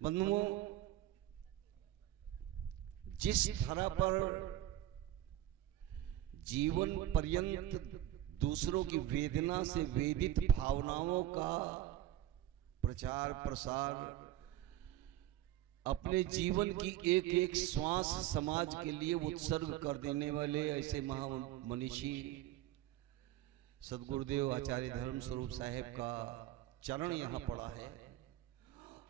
बंधुओं, जिस धरा पर जीवन पर्यंत दूसरों की वेदना से वेदित भावनाओं का प्रचार प्रसार, अपने जीवन की एक एक श्वास समाज के लिए उत्सर्ग कर देने वाले ऐसे महामनीषी सदगुरुदेव आचार्य धर्म स्वरूप साहेब का चरण यहाँ पड़ा है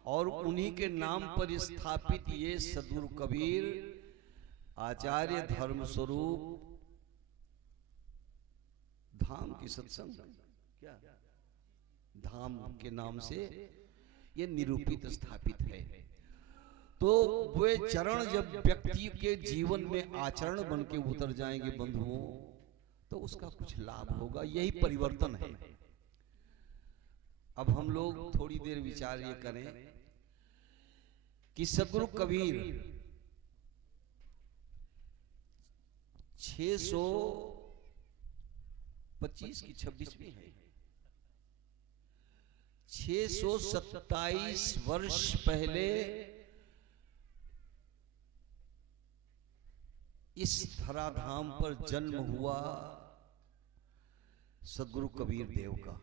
और उन्हीं के नाम पर स्थापित ये सदगुरु कबीर आचार्य धर्म स्वरूप धाम की सत्संग क्या धाम के नाम से ये निरूपित स्थापित है। तो वे चरण जब व्यक्ति के जीवन में आचरण बन के उतर जाएंगे बंधुओं, तो उसका कुछ लाभ होगा, यही परिवर्तन है। अब हम लोग थोड़ी देर विचार ये करें कि सदगुरु कबीर 625 की 26वीं है, 627 वर्ष पहले इस धराधाम पर जन्म हुआ सदगुरु कबीर देव का।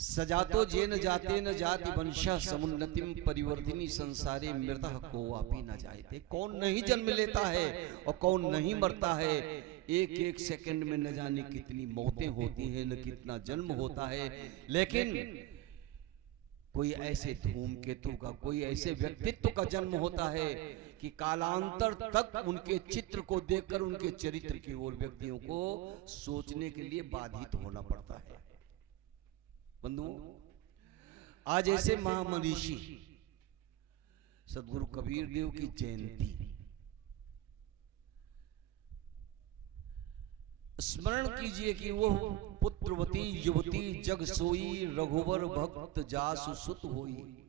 सजातो जेन जाते न जाति वंशा समुन्नतिम परिवर्तिनी संसारे मृतः को वापी न जाते। कौन नहीं जन्म लेता है और कौन नहीं मरता है। एक एक सेकंड में न जाने कितनी मौतें होती हैं, न कितना जन्म होता है, लेकिन कोई ऐसे धूमकेतु का, कोई ऐसे व्यक्तित्व का जन्म होता है कि कालांतर तक उनके चित्र को देखकर उनके चरित्र की ओर व्यक्तियों को सोचने के लिए बाधित होना पड़ता है। बंधुओं, आज ऐसे महामनीषी सदगुरु कबीर देव की जयंती, स्मरण कीजिए कि वो पुत्रवती युवती जग सोई, रघुवर भक्त जासु सुत होई,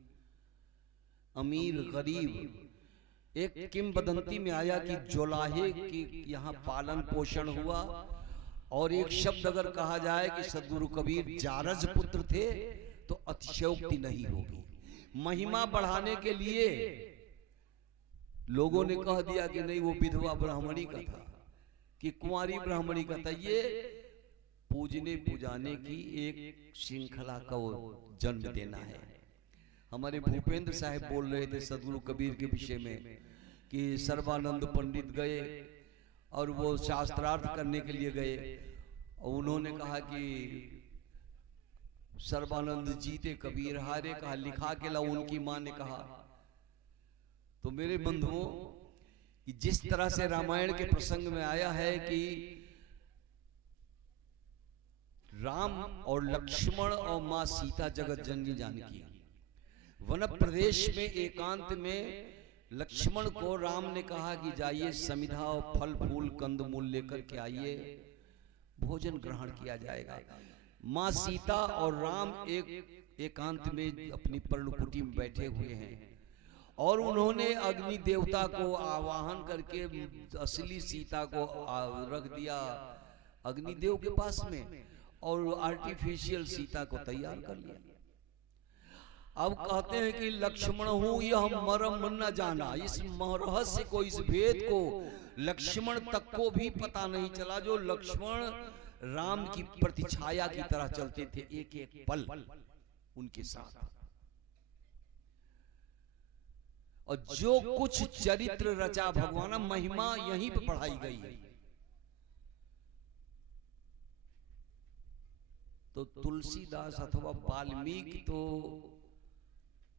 अमीर गरीब। एक किंवदंती में आया कि जोलाहे की यहाँ पालन पोषण हुआ, और एक शब्द अगर कहा जाए कि सदगुरु कबीर जारज पुत्र थे तो अतिशयोक्ति नहीं होगी। महिमा बढ़ाने के लिए लोगों ने कह दिया कि नहीं, वो विधवा ब्राह्मणी का था, कि कुंवारी ब्राह्मणी का था। ये पूजने पुजाने की एक श्रृंखला का वो जन्म देना है। हमारे भूपेंद्र साहब बोल रहे थे सदगुरु कबीर के विषय में कि सर्बानंद पंडित गए और वो शास्त्रार्थ करने के लिए गए, और उन्होंने कहा कि सर्बानंद जीते कबीर हारे, कहा लिखा के लाओ, उनकी मां ने कहा। तो मेरे बंधुओं, कि जिस तरह से रामायण के प्रसंग में आया है कि राम और लक्ष्मण और मां सीता जगत जननी जानकी वन प्रदेश में एकांत में लक्ष्मण को राम ने कहा कि जाइए समिधा और फल फूल कंद मूल लेकर के आइए, भोजन ग्रहण किया जाएगा। मां सीता और राम एकांत में अपनी पर्णकुटी में बैठे हुए हैं, और उन्होंने अग्नि देवता को आवाहन करके असली सीता को रख दिया अग्निदेव के पास में, और आर्टिफिशियल सीता को तैयार कर लिया। अब कहते हैं कि लक्ष्मण हूं यह मरम न जाना। इस रहस्य को, इस भेद को लक्ष्मण तक को भी पता नहीं चला, जो लक्ष्मण राम की प्रतिछाया की तरह चलते थे एक एक पल उनके साथ, और जो कुछ चरित्र रचा भगवान, महिमा यहीं पर पढ़ाई गई है। तो तुलसीदास अथवा वाल्मीकि तो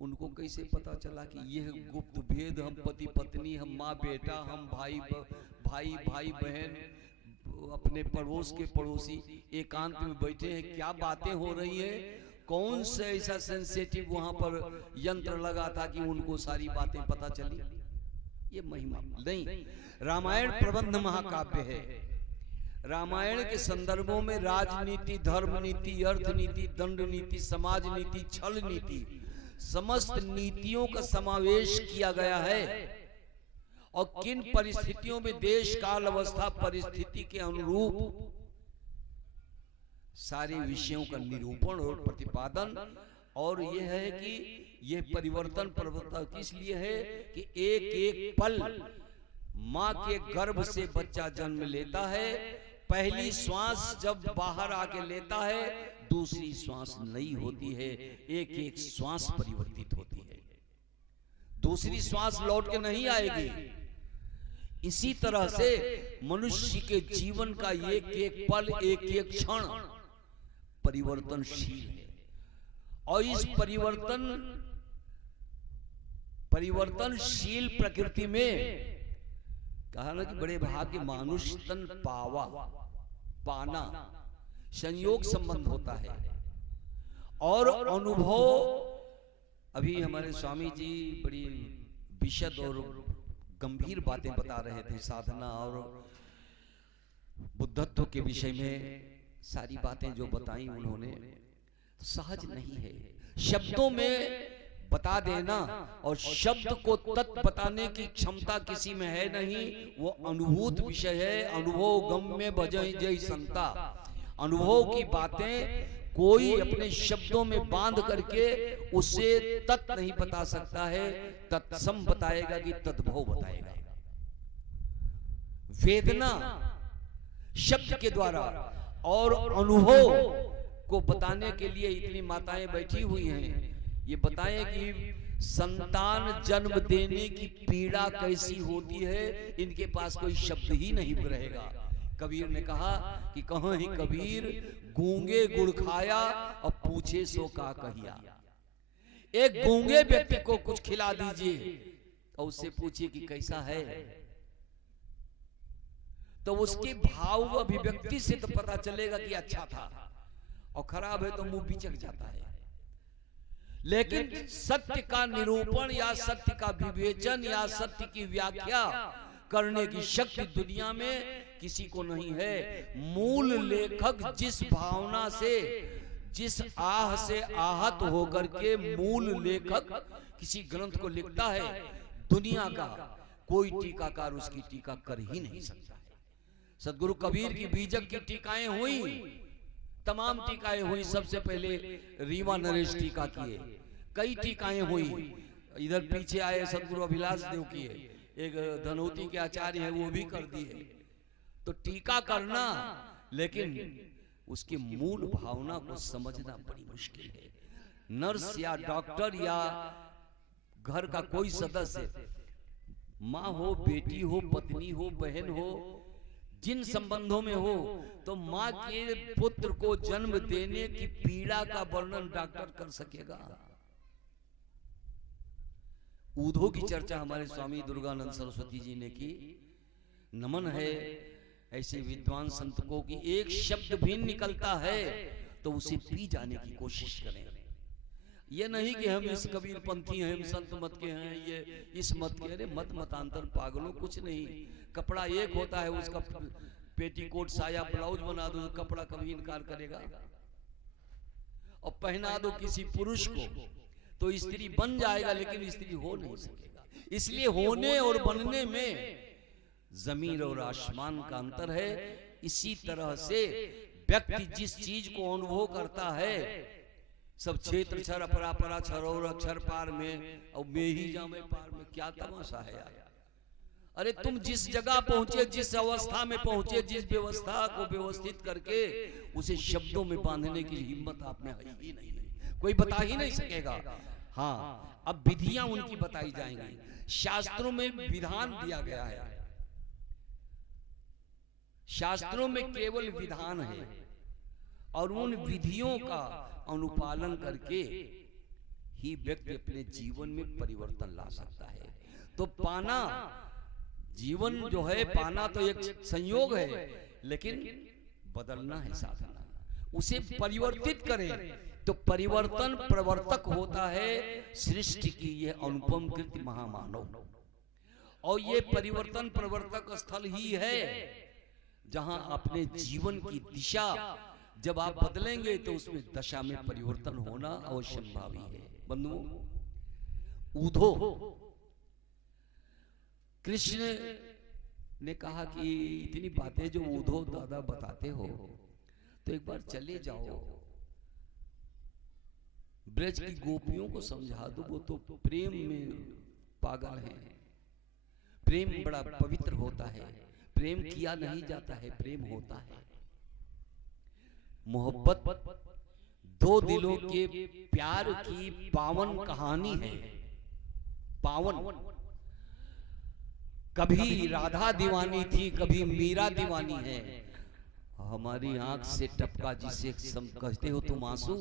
उनको कैसे पता चला कि यह गुप्त भेद, हम पति पत्नी, हम माँ बेटा, हम भाई भाई बहन, अपने पड़ोस के पड़ोसी एकांत में बैठे हैं, क्या बातें हो रही है, कौन से ऐसा सेंसिटिव वहां पर यंत्र लगा था कि उनको सारी बातें पता चली। ये महिमा नहीं, रामायण प्रबंध महाकाव्य है। रामायण के संदर्भों में राजनीति, धर्म नीति, अर्थ नीति, दंड नीति, समाज नीति, छल नीति, समस्त नीतियों का समावेश किया गया है, और किन परिस्थितियों में देश काल अवस्था परिस्थिति के अनुरूप सारे विषयों का निरूपण और प्रतिपादन। और यह है कि ये परिवर्तन प्रवर्तक किस लिए है कि एक एक पल माँ के गर्भ से बच्चा जन्म लेता है, पहली श्वास जब बाहर आके लेता है, दूसरी श्वास नई होती है, एक एक श्वास परिवर्तित होती है, दूसरी श्वास लौट के नहीं आएगी। इसी तरह से मनुष्य के जीवन का एक एक पल, एक एक क्षण परिवर्तनशील है। और इस परिवर्तनशील प्रकृति में कहा ना कि बड़े भाग्य मानुष तन पाना संयोग संबंध होता है। और अनुभव, अभी हमारे स्वामी जी बड़ी विशद और गंभीर बातें बता रहे थे, साधना और बुद्धत्व के विषय में सारी बातें जो बताई उन्होंने, तो सहज नहीं है शब्दों में बता देना, और शब्द को तत्व बताने की क्षमता किसी में है नहीं, वो अनुभूत विषय है। अनुभव गम में भजै जय संता, अनुभव की बातें कोई अपने शब्दों में बांध करके उसे तत्व नहीं बता सकता है, तत्सम बताएगा कि तद्भव बताएगा। वेदना शब्द के द्वारा और अनुभव को बताने के लिए इतनी माताएं बैठी हुई हैं। ये बताएं कि संतान जन्म देने की पीड़ा कैसी होती है, इनके पास कोई शब्द ही नहीं रहेगा। कबीर ने कहा कि कहाँ ही कबीर गूंगे गुड़ खाया और पूछे सो का कहिया। एक गूंगे व्यक्ति को कुछ खिला दीजिए और उससे पूछिए कि कैसा है, तो उसके भाव अभिव्यक्ति से तो पता चलेगा कि अच्छा था, और खराब है तो मुंह बिचक जाता है। लेकिन सत्य का निरूपण या सत्य का विवेचन या सत्य की व्याख्या करने की शक्ति दुनिया में किसी को नहीं है। मूल लेखक जिस भावना से, जिस आह से आहत होकर के मूल लेखक किसी ग्रंथ को लिखता है, दुनिया का कोई टीकाकार उसकी टीका कर ही नहीं सकता है। सदगुरु कबीर की बीजक की टीकाएं हुई, तमाम टीकाएं हुई। सबसे पहले रीवा नरेश टीका किए, कई टीकाएं हुई। इधर पीछे आए सदगुरु अभिलाष देव किए, एक धनौती के आचार्य है वो भी कर दिए। तो टीका करना, लेकिन उसकी मूल भावना को समझना बड़ी मुश्किल है। नर्स या डॉक्टर या घर का कोई सदस्य, माँ हो, बेटी हो, पत्नी हो, बहन हो, जिन संबंधों में हो, तो माँ के पुत्र को जन्म देने की पीड़ा का वर्णन डॉक्टर कर सकेगा? ऊधो की चर्चा हमारे स्वामी दुर्गानंद सरस्वती जी ने की। नमन है ऐसे विद्वान संत को कि एक शब्द भी निकलता है तो उसे पी जाने की कोशिश करें। ये नहीं कि हम इस कबीर पंथी हैं, हम संत मत के हैं, ये इस मत के। अरे मत मतांतर पागलों, कुछ नहीं। कपड़ा एक होता है, उसका पेटीकोट साया ब्लाउज बना दो, कपड़ा कभी इनकार करेगा? और पहना दो किसी पुरुष को तो स्त्री बन जाएगा, लेकिन स्त्री हो नहीं सकेगा। इसलिए होने और बनने में जमीन और आसमान का अंतर है। इसी तरह से व्यक्ति जिस चीज को अनुभव करता है, सब क्षेत्र क्षर अपरापरा छरोर अक्षर पार में और में ही जामे पार में, क्या तमाशा है यार। अरे तुम जिस जगह पहुंचे, जिस अवस्था में पहुंचे, जिस व्यवस्था को व्यवस्थित करके उसे शब्दों में बांधने की हिम्मत आप में है ही नहीं है, कोई बता ही नहीं सकेगा। हाँ, अब विधियां उनकी बताई जाएंगी। शास्त्रों में विधान दिया गया है, शास्त्रों में केवल विधान है, और उन विधियों का अनुपालन करके ही व्यक्ति अपने जीवन में परिवर्तन ला सकता है। तो पाना, जीवन जो है पाना तो एक संयोग है, लेकिन बदलना है साधना, उसे परिवर्तित करें तो परिवर्तन प्रवर्तक होता है सृष्टि की यह अनुपम कृति महामानव। और ये परिवर्तन प्रवर्तक स्थल ही है जहां अपने जीवन की दिशा जब आप बदलेंगे तो उसमें दशा में परिवर्तन होना अवश्यंभावी है। बंधुओं, ऊधो कृष्ण ने कहा कि इतनी बातें जो ऊधो दादा बताते हो, तो एक बार चले जाओ ब्रज की गोपियों को समझा दो, वो तो प्रेम में पागल हैं। प्रेम बड़ा पवित्र होता है, प्रेम किया नहीं जाता है, प्रेम होता है। मोहब्बत दो दिलों के प्यार की पावन कहानी है, पावन। कभी राधा दीवानी थी, कभी मीरा दीवानी है। हमारी आंख से टपका जिसे कहते हो तुम आंसू,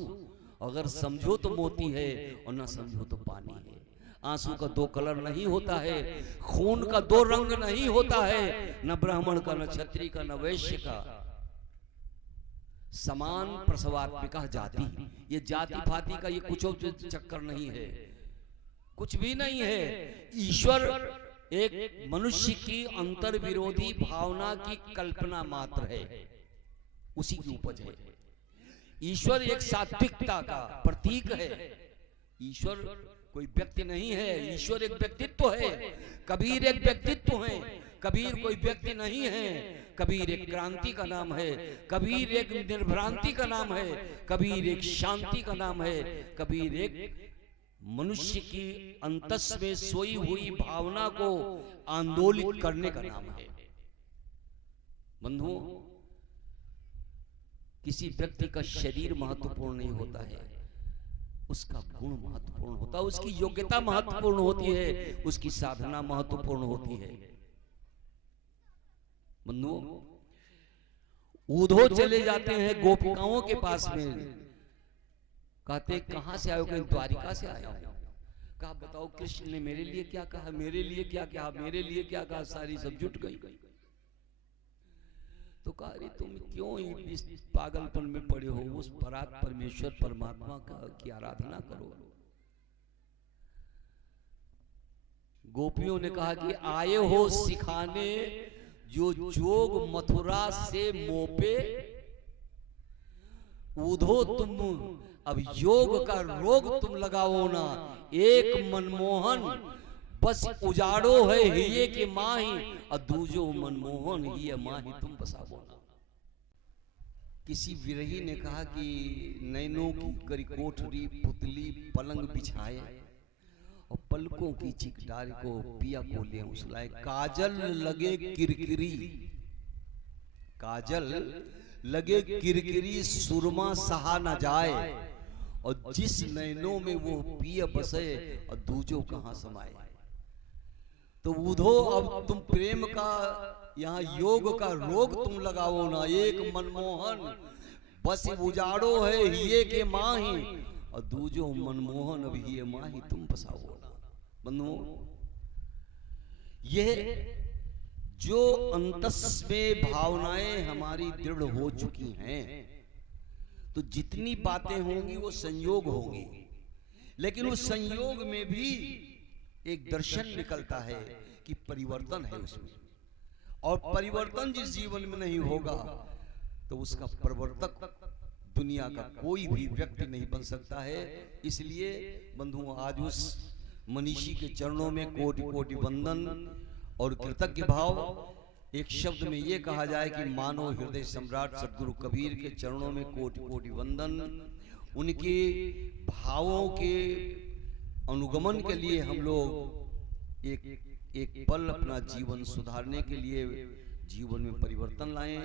अगर समझो तो मोती है और ना समझो तो पानी है। आंसू का दो कलर नहीं होता है, खून का दो रंग नहीं होता है, न ब्राह्मण का, न क्षत्रिय का, न वैश्य का। समान प्रसवात्मिका जाति। ये जाति फाति का ये कुछ चक्कर नहीं है, कुछ भी नहीं है। ईश्वर एक मनुष्य की अंतर विरोधी भावना की कल्पना मात्र है, उसी की उपज है। ईश्वर एक सात्विकता का प्रतीक है। ईश्वर कोई व्यक्ति नहीं है, ईश्वर एक व्यक्तित्व है। कबीर एक व्यक्तित्व है, कबीर कोई व्यक्ति नहीं है। कबीर एक क्रांति का नाम है, कबीर एक निर्भ्रांति का नाम है, कबीर एक शांति का नाम है, कबीर एक मनुष्य की अंतस में सोई हुई भावना को आंदोलित करने का नाम है। बंधुओं, किसी व्यक्ति का शरीर महत्वपूर्ण नहीं होता है, उसका गुण महत्वपूर्ण होता है, उसकी योग्यता महत्वपूर्ण होती है, उसकी साधना महत्वपूर्ण होती है। बंधुओं, उधो चले जाते हैं गोपिकाओं के पास में, कहते कहां से आयो? कहीं द्वारिका से आया हूं। कहा बताओ कृष्ण ने मेरे लिए क्या कहा, मेरे लिए क्या कहा, मेरे लिए क्या कहा? सारी सब जुट गई। तो कहा अरे तुम क्यों इस पागलपन में पड़े हो? उस परात परमेश्वर परमात्मा की आराधना करो। गोपियों ने कहा कि आए हो सिखाने जो जोग मथुरा से मोपे, उधो तुम अब योग का रोग तुम लगाओ ना। एक मनमोहन बस उजाड़ो है हिये के माही, और दूजो मनमोहन हिये माही तुम बसावो ना। किसी विरही ने कहा कि नैनों की करी कोठरी पुतली पलंग बिछाए, और पलकों की चिकटार को पिया को ले उसलाए। काजल लगे किरकिरी, काजल लगे किरकिरी सुरमा सहा न जाए, और जिस नैनों में वो पिया बसे और दूजो कहां समाए। तो उधो अब तुम प्रेम का यहाँ योग का रोग तुम लगाओ ना। एक मनमोहन बस उजाड़ो है हिये के माही, और दूजो मनमोहन अब हिये माही तुम बसाओ ना। बंधुओं, ये जो अंतस में भावनाएं हमारी दृढ़ हो चुकी हैं, तो जितनी बातें होंगी वो संयोग होंगी, लेकिन उस संयोग में भी एक दर्शन निकलता है कि परिवर्तन है उसमें। और परिवर्तन जिस जीवन में नहीं होगा तो उसका प्रवर्तक दुनिया का कोई भी व्यक्ति नहीं बन सकता है। इसलिए बंधुओं, आज उस मनीषी के चरणों में कोटि कोटि वंदन और कृतज्ञ भाव। एक शब्द में ये कहा जाए कि मानो हृदय सम्राट सद्गुरु कबीर के चरणों में कोटि कोटि वंदन। उनके भावों के अनुगमन के लिए हम लोग एक पल अपना जीवन सुधारने के लिए जीवन में परिवर्तन लाएं।